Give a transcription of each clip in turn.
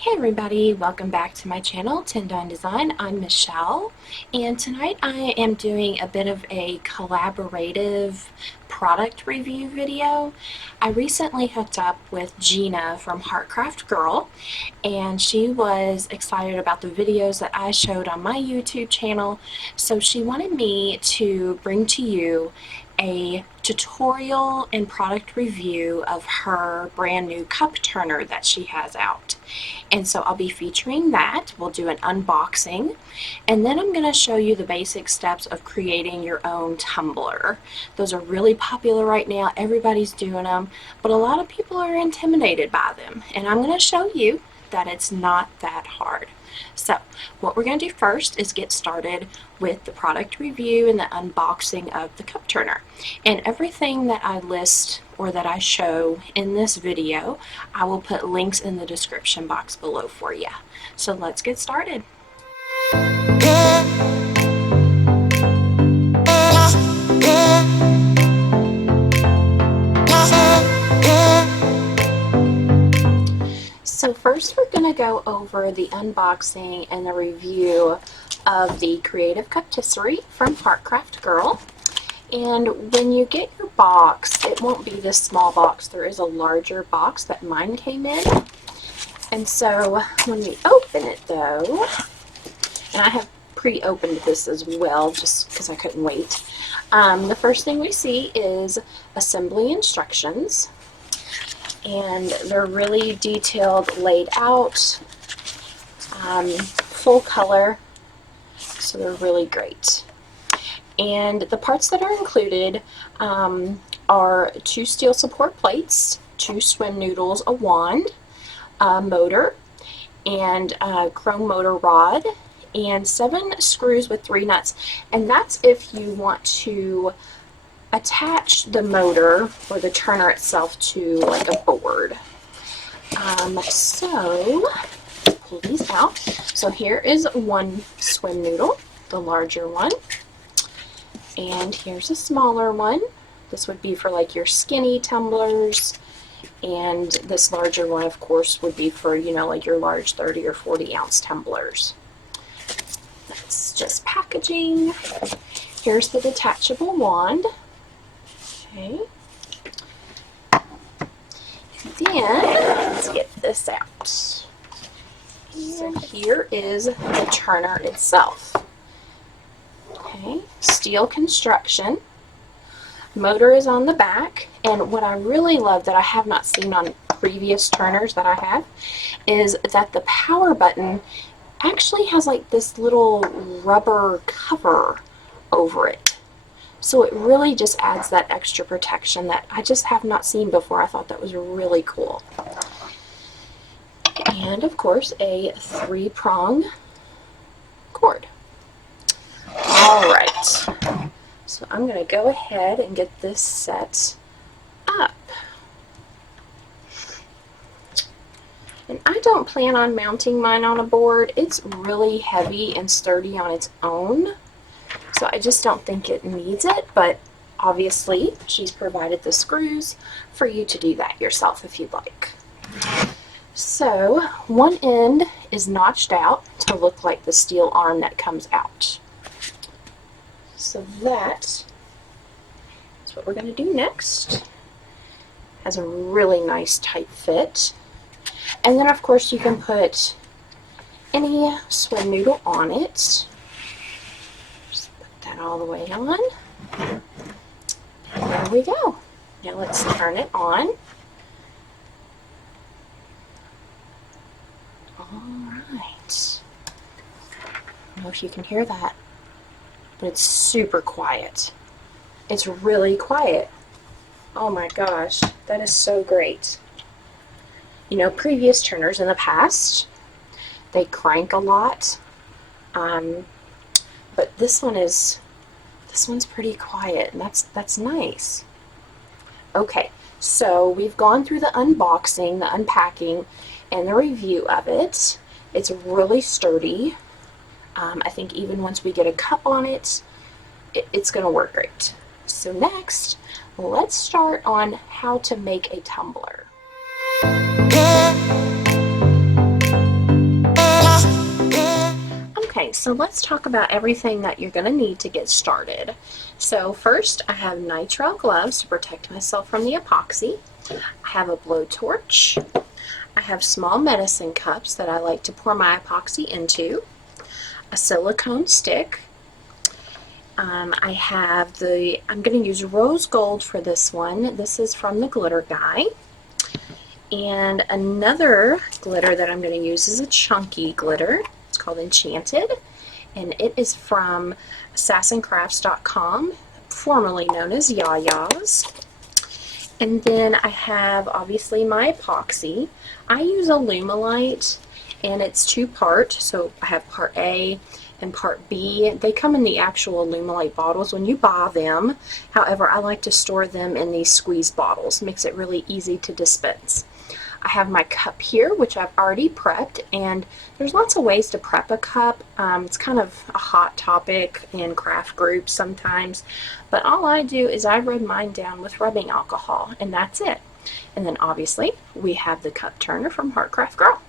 Hey everybody, welcome back to my channel, Tendon Design. I'm Michelle, and tonight I am doing a bit of a collaborative product review video. I recently hooked up with Gina from Heartcraft Girl, and she was excited about the videos that I showed on my YouTube channel, so she wanted me to bring to you a tutorial and product review of her brand new cup turner that she has out. And so I'll be featuring that. We'll do an unboxing, and then I'm going to show you the basic steps of creating your own tumbler. Those are really popular right now. Everybody's doing them, but a lot of people are intimidated by them, and I'm going to show you that it's not that hard. So what we're going to do first is get started with the product review and the unboxing of the cup turner. And everything that I list or that I show in this video, I will put links in the description box below for you. So let's get started. So first we're going to go over the unboxing and the review of the Creative Cuptisserie from Heartcraft Girl. And when you get your box, it won't be this small box. There is a larger box that mine came in. And so when we open it though, and I have pre-opened this as well just because I couldn't wait. The first thing we see is assembly instructions. And they're really detailed, laid out, full color, so they're really great. And the parts that are included are 2 steel support plates, 2 swim noodles, a wand, a motor, and a chrome motor rod, and 7 screws with 3 nuts. And that's if you want to attach the motor or the turner itself to like a board. So pull these out. So here is one swim noodle, the larger one, and here's a smaller one. This would be for like your skinny tumblers, and this larger one of course would be for, you know, like your large 30 or 40 ounce tumblers. That's just packaging. Here's the detachable wand. Okay. Then let's get this out. So here is the turner itself. Okay, steel construction. Motor is on the back, and what I really love that I have not seen on previous turners that I have is that the power button actually has like this little rubber cover over it. So it really just adds that extra protection that I just have not seen before. I thought that was really cool. And of course a 3-prong cord. Alright, so I'm going to go ahead and get this set up. And I don't plan on mounting mine on a board. It's really heavy and sturdy on its own. So I just don't think it needs it, but obviously she's provided the screws for you to do that yourself if you'd like. So one end is notched out to look like the steel arm that comes out. So that is what we're going to do next. Has a really nice tight fit. And then of course you can put any swim noodle on it. That all the way on. And there we go. Now let's turn it on. Alright. I don't know if you can hear that, but it's super quiet. It's really quiet. Oh my gosh, that is so great. You know, previous turners in the past, they crank a lot. But this one's pretty quiet, and that's nice. Okay, so we've gone through the unboxing, the unpacking, and the review of it. It's really sturdy. I think even once we get a cup on it, it's going to work great. So next, let's start on how to make a tumbler. So let's talk about everything that you're going to need to get started. So first, I have nitrile gloves to protect myself from the epoxy. I have a blowtorch. I have small medicine cups that I like to pour my epoxy into. A silicone stick. I'm going to use rose gold for this one. This is from the Glitter Guy. And another glitter that I'm going to use is a chunky glitter. It's called Enchanted, and it is from assassincrafts.com, formerly known as Yaya's. And then I have obviously my epoxy. I use Alumilite, and it's two-part, so I have part A and part B. They come in the actual Alumilite bottles when you buy them. However, I like to store them in these squeeze bottles. Makes it really easy to dispense. I have my cup here, which I've already prepped, and there's lots of ways to prep a cup. It's kind of a hot topic in craft groups sometimes, but all I do is I rub mine down with rubbing alcohol, and that's it. And then obviously we have the cup turner from Heartcraft Girl.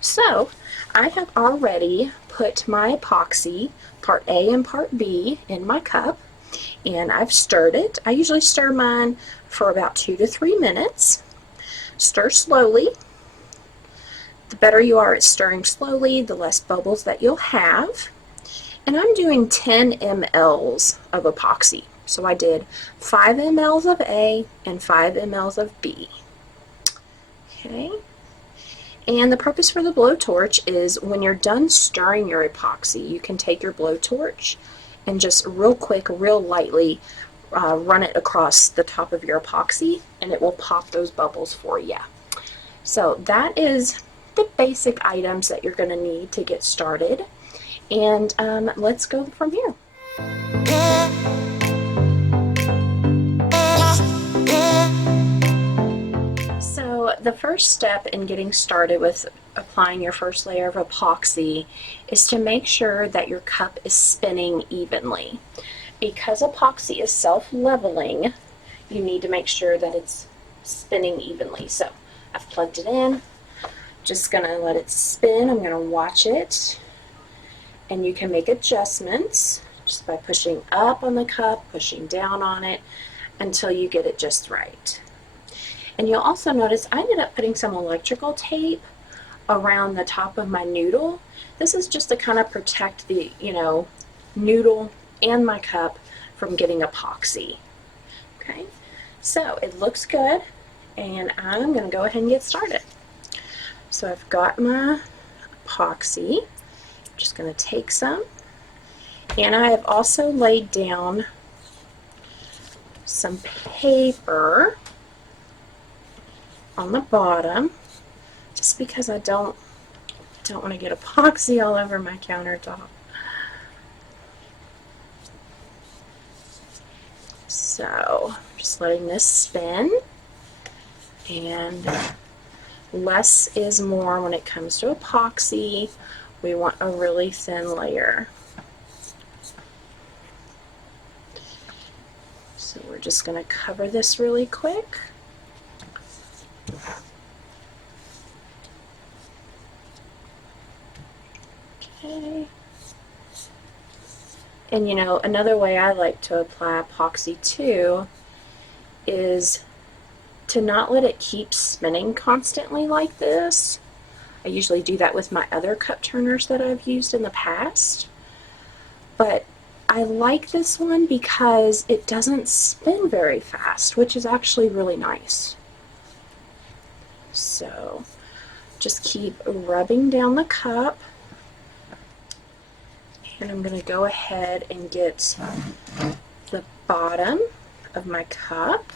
So I have already put my epoxy, part A and part B, in my cup, and I've stirred it. I usually stir mine for about 2 to 3 minutes. Stir slowly. The better you are at stirring slowly, the less bubbles that you'll have. And I'm doing 10 mLs of epoxy. So I did 5 mLs of A and 5 mLs of B. Okay. And the purpose for the blowtorch is when you're done stirring your epoxy, you can take your blowtorch and just real quick, real lightly run it across the top of your epoxy, and it will pop those bubbles for you. So that is the basic items that you're going to need to get started, and let's go from here. So the first step in getting started with applying your first layer of epoxy is to make sure that your cup is spinning evenly. Because epoxy is self-leveling, you need to make sure that it's spinning evenly. So I've plugged it in, just gonna let it spin. I'm gonna watch it, and you can make adjustments just by pushing up on the cup, pushing down on it until you get it just right. And you'll also notice I ended up putting some electrical tape around the top of my noodle. This is just to kind of protect the, noodle and my cup from getting epoxy. Okay, so it looks good, and I'm going to go ahead and get started. So I've got my epoxy. I'm just going to take some, and I have also laid down some paper on the bottom, just because I don't want to get epoxy all over my countertop. So just letting this spin, and less is more when it comes to epoxy. We want a really thin layer. So we're just going to cover this really quick. Okay. And another way I like to apply epoxy too is to not let it keep spinning constantly like this. I usually do that with my other cup turners that I've used in the past. But I like this one because it doesn't spin very fast, which is actually really nice. So just keep rubbing down the cup. And I'm going to go ahead and get the bottom of my cup.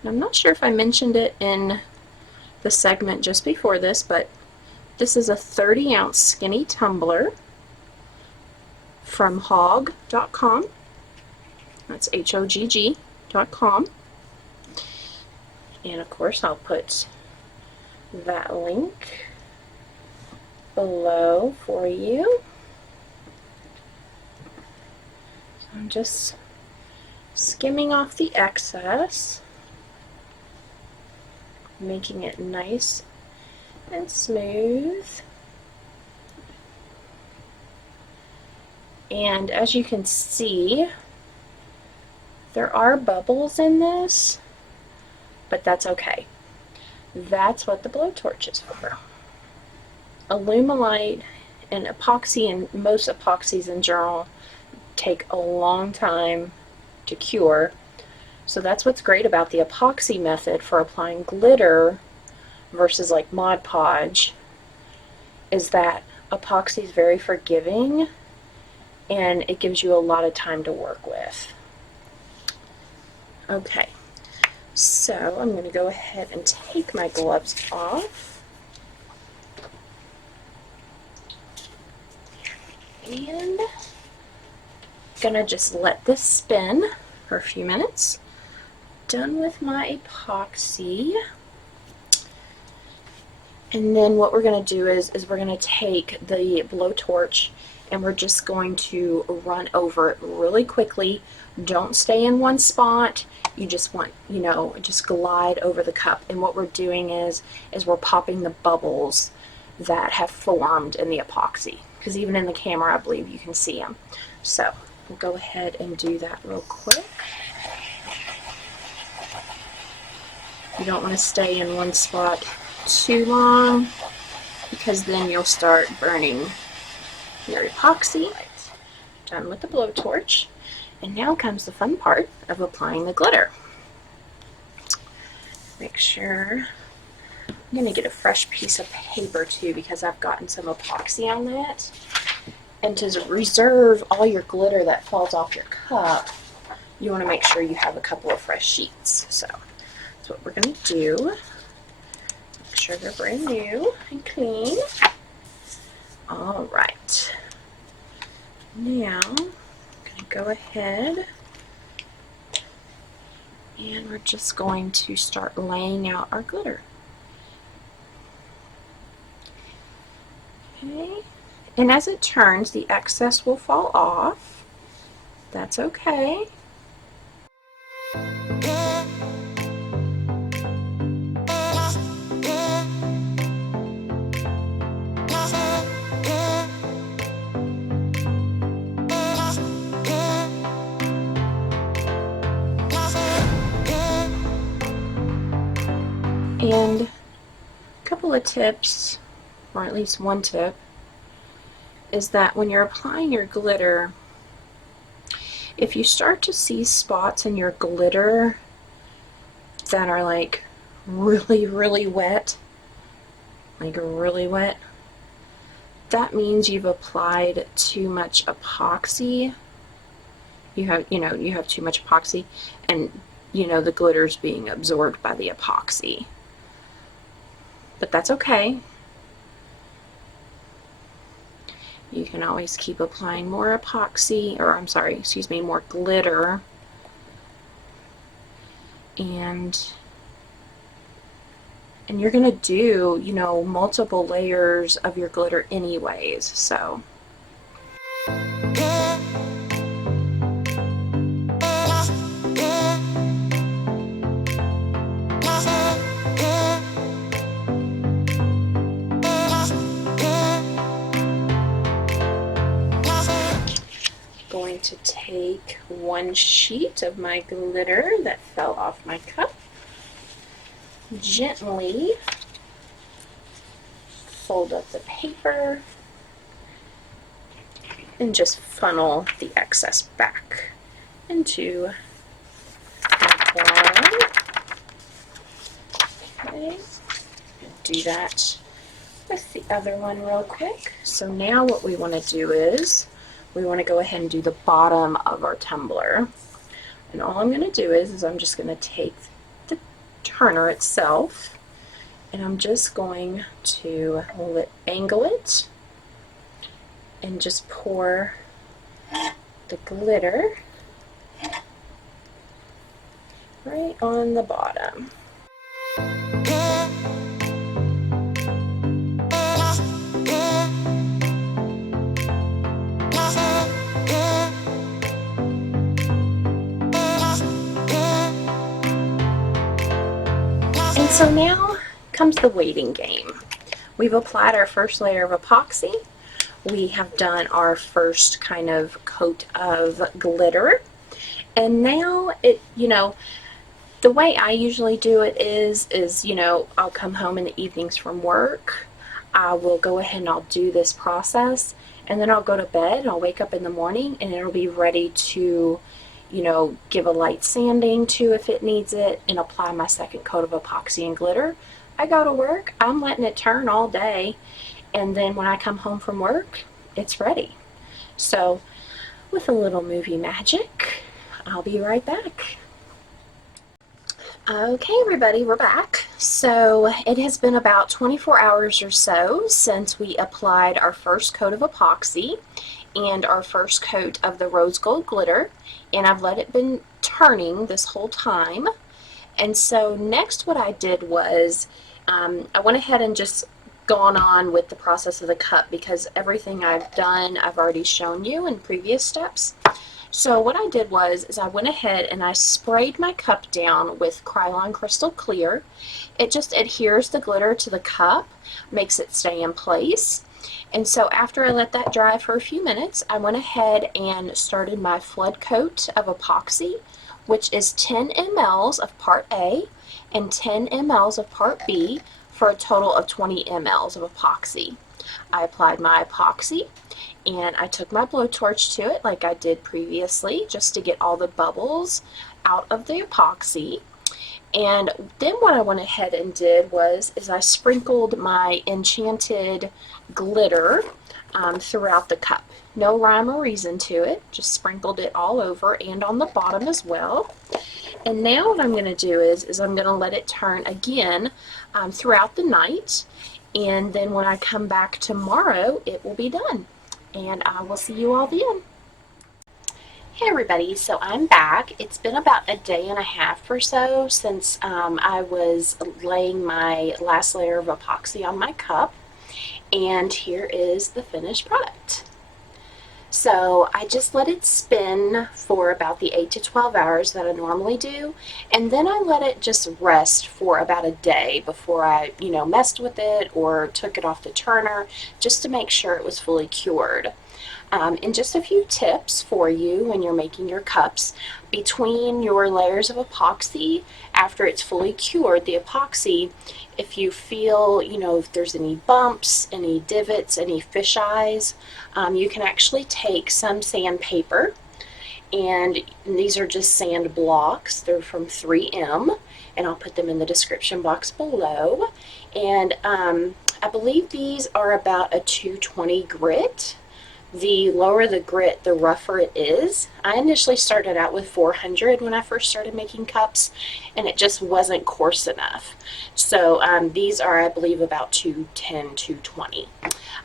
And I'm not sure if I mentioned it in the segment just before this, but this is a 30-ounce skinny tumbler from hogg.com. That's HOGG.com. And of course I'll put that link below for you. So I'm just skimming off the excess, making it nice and smooth. And as you can see, there are bubbles in this, but that's okay. That's what the blowtorch is for. Alumilite and epoxy, and most epoxies in general, take a long time to cure. So that's what's great about the epoxy method for applying glitter versus like Mod Podge, is that epoxy is very forgiving and it gives you a lot of time to work with. Okay, so I'm going to go ahead and take my gloves off. And I'm going to just let this spin for a few minutes. Done with my epoxy. And then what we're going to do is we're going to take the blowtorch and we're just going to run over it really quickly. Don't stay in one spot. You just want, just glide over the cup. And what we're doing is we're popping the bubbles that have formed in the epoxy. Because even in the camera, I believe you can see them. So we'll go ahead and do that real quick. You don't want to stay in one spot too long, because then you'll start burning your epoxy. Done with the blowtorch, and now comes the fun part of applying the glitter. Make sure, I'm going to get a fresh piece of paper too, because I've gotten some epoxy on that. And to reserve all your glitter that falls off your cup, you want to make sure you have a couple of fresh sheets. So that's what we're going to do. Make sure they're brand new and clean. All right. Now, I'm going to go ahead and we're just going to start laying out our glitter. Okay. And as it turns, the excess will fall off. That's okay. And a couple of tips, or at least one tip, is that when you're applying your glitter, if you start to see spots in your glitter that are like really wet, that means you've applied too much epoxy. You have too much epoxy, and the glitter's being absorbed by the epoxy. But that's okay. You can always keep applying more epoxy, or more glitter. And you're going to do, multiple layers of your glitter anyways, so. Going to take one sheet of my glitter that fell off my cup, gently fold up the paper, and just funnel the excess back into the bottom. Okay, do that with the other one real quick. So now what we want to do is we want to go ahead and do the bottom of our tumbler. And all I'm going to do is I'm just going to take the turner itself, and I'm just going to angle it and just pour the glitter right on the bottom. And so now comes the waiting game. We've applied our first layer of epoxy. we have done our first kind of coat of glitter. And now the way I usually do it is I'll come home in the evenings from work. I will go ahead and I'll do this process, and then I'll go to bed and I'll wake up in the morning and it'll be ready to, give a light sanding to if it needs it and apply my second coat of epoxy and glitter. I go to work, I'm letting it turn all day, and then when I come home from work, it's ready. So, with a little movie magic, I'll be right back. Okay, everybody, we're back. So it has been about 24 hours or so since we applied our first coat of epoxy and our first coat of the rose gold glitter, and I've let it been turning this whole time. And so next what I did was I went ahead and just gone on with the process of the cup, because everything I've done I've already shown you in previous steps. So what I did was I went ahead and I sprayed my cup down with Krylon Crystal Clear. It just adheres the glitter to the cup, makes it stay in place. And so after I let that dry for a few minutes, I went ahead and started my flood coat of epoxy, which is 10 mLs of part A and 10 mLs of part B for a total of 20 mLs of epoxy. I applied my epoxy and I took my blowtorch to it like I did previously, just to get all the bubbles out of the epoxy. And then what I went ahead and did was I sprinkled my enchanted glitter throughout the cup. No rhyme or reason to it, just sprinkled it all over and on the bottom as well. And now what I'm going to do is I'm going to let it turn again throughout the night, and then when I come back tomorrow it will be done. And I will see you all then. Hey everybody, so I'm back. It's been about a day and a half or so since I was laying my last layer of epoxy on my cup, and here is the finished product. So I just let it spin for about the 8 to 12 hours that I normally do, and then I let it just rest for about a day before I, messed with it or took it off the turner, just to make sure it was fully cured. And just a few tips for you when you're making your cups. Between your layers of epoxy, after it's fully cured, the epoxy, if you feel, if there's any bumps, any divots, any fish eyes, you can actually take some sandpaper, and these are just sand blocks. They're from 3M, and I'll put them in the description box below. And I believe these are about a 220 grit. The lower the grit, the rougher it is. I initially started out with 400 when I first started making cups, and it just wasn't coarse enough. So these are, I believe, about 210, 220.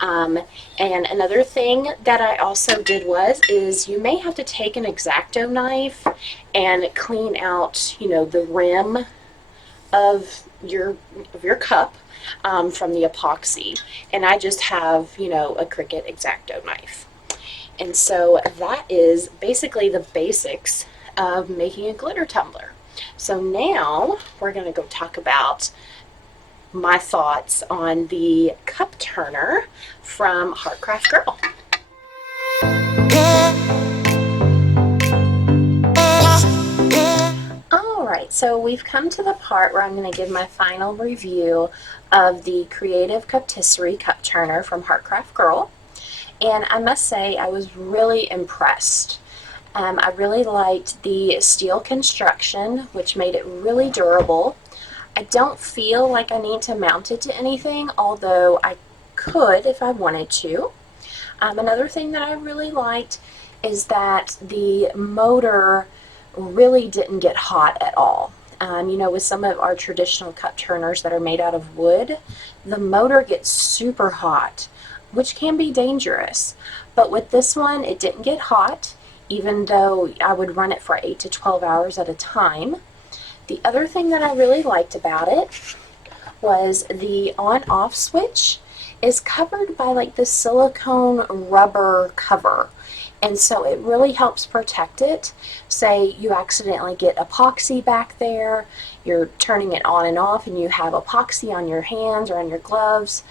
And another thing that I also did is you may have to take an X-Acto knife and clean out, the rim of your cup from the epoxy, and I just have a Cricut X-Acto knife. And so that is basically the basics of making a glitter tumbler. So now we're going to go talk about my thoughts on the cup turner from Heartcraft Girl. Alright, so we've come to the part where I'm going to give my final review of the Creative Cuptisserie cup turner from Heartcraft Girl, and I must say I was really impressed. I really liked the steel construction, which made it really durable. I don't feel like I need to mount it to anything, although I could if I wanted to. Another thing that I really liked is that the motor really didn't get hot at all. With some of our traditional cup turners that are made out of wood, the motor gets super hot, which can be dangerous. But with this one, it didn't get hot, even though I would run it for 8 to 12 hours at a time. The other thing that I really liked about it was the on-off switch is covered by like this silicone rubber cover. And so it really helps protect it. Say you accidentally get epoxy back there, you're turning it on and off and you have epoxy on your hands or on your gloves,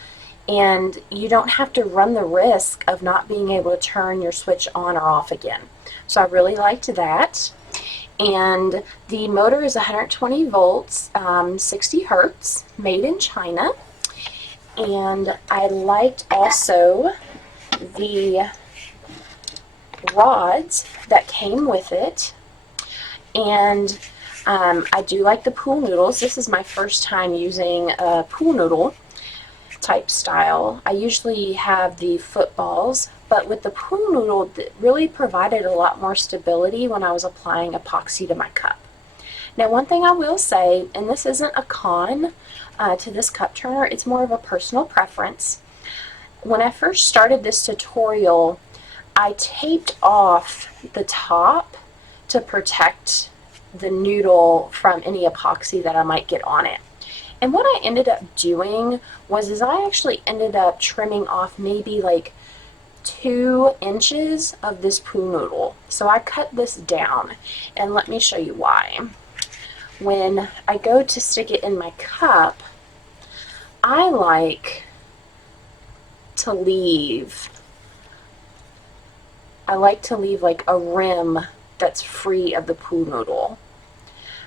and you don't have to run the risk of not being able to turn your switch on or off again. So I really liked that. And the motor is 120 volts, 60 hertz, made in China. And I liked also the rods that came with it. And I do like the pool noodles. This is my first time using a pool noodle type style. I usually have the footballs, but with the pool noodle, it really provided a lot more stability when I was applying epoxy to my cup. Now, one thing I will say, and this isn't a con to this cup turner, it's more of a personal preference. When I first started this tutorial, I taped off the top to protect the noodle from any epoxy that I might get on it. And what I ended up doing was I actually ended up trimming off maybe like 2 inches of this pool noodle. So I cut this down, and let me show you why. When I go to stick it in my cup, I like to leave like a rim that's free of the pool noodle.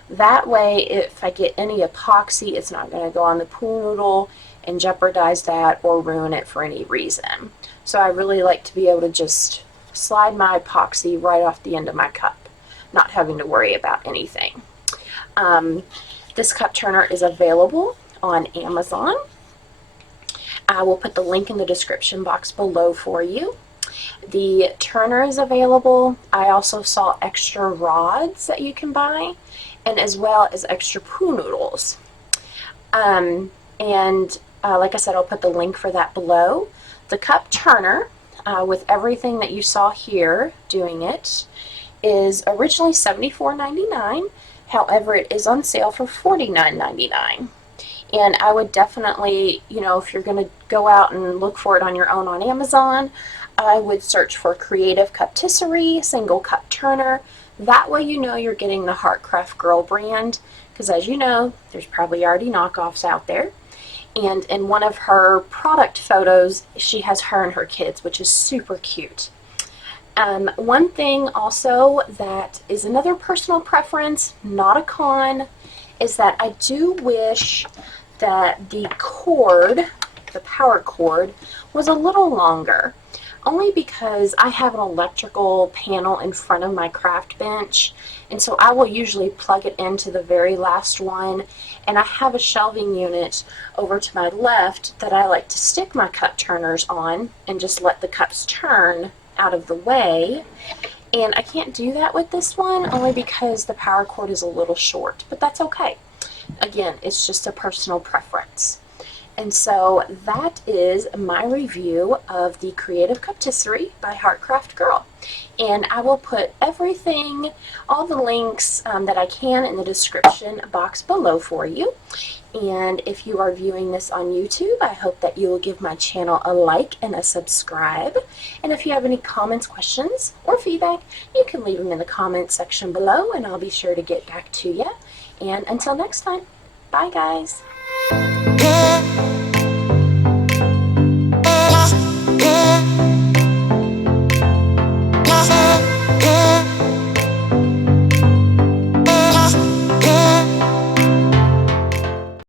That way, if I get any epoxy, it's not going to go on the pool noodle and jeopardize that or ruin it for any reason. So I really like to be able to just slide my epoxy right off the end of my cup, not having to worry about anything. This cup turner is available on Amazon. I will put the link in the description box below for you. The turner is available. I also saw extra rods that you can buy, and as well as extra pool noodles. Like I said, I'll put the link for that below. The cup turner, with everything that you saw here doing it, is originally $74.99. However, it is on sale for $49.99. And I would definitely, if you're going to go out and look for it on your own on Amazon, I would search for Creative Cuptisserie Single Cup Turner. That way you're getting the Heartcraft Girl brand, because as you know, there's probably already knockoffs out there. And in one of her product photos, she has her and her kids, which is super cute. One thing also that is another personal preference, not a con, is that I do wish that the cord, the power cord, was a little longer. Only because I have an electrical panel in front of my craft bench, and so I will usually plug it into the very last one, and I have a shelving unit over to my left that I like to stick my cup turners on and just let the cups turn out of the way. And I can't do that with this one only because the power cord is a little short, but that's okay. Again, it's just a personal preference. And so that is my review of the Creative Cuptisserie by Heartcraft Girl. And I will put everything, all the links that I can in the description box below for you. And if you are viewing this on YouTube, I hope that you will give my channel a like and a subscribe. And if you have any comments, questions, or feedback, you can leave them in the comments section below, and I'll be sure to get back to you. And until next time, bye guys.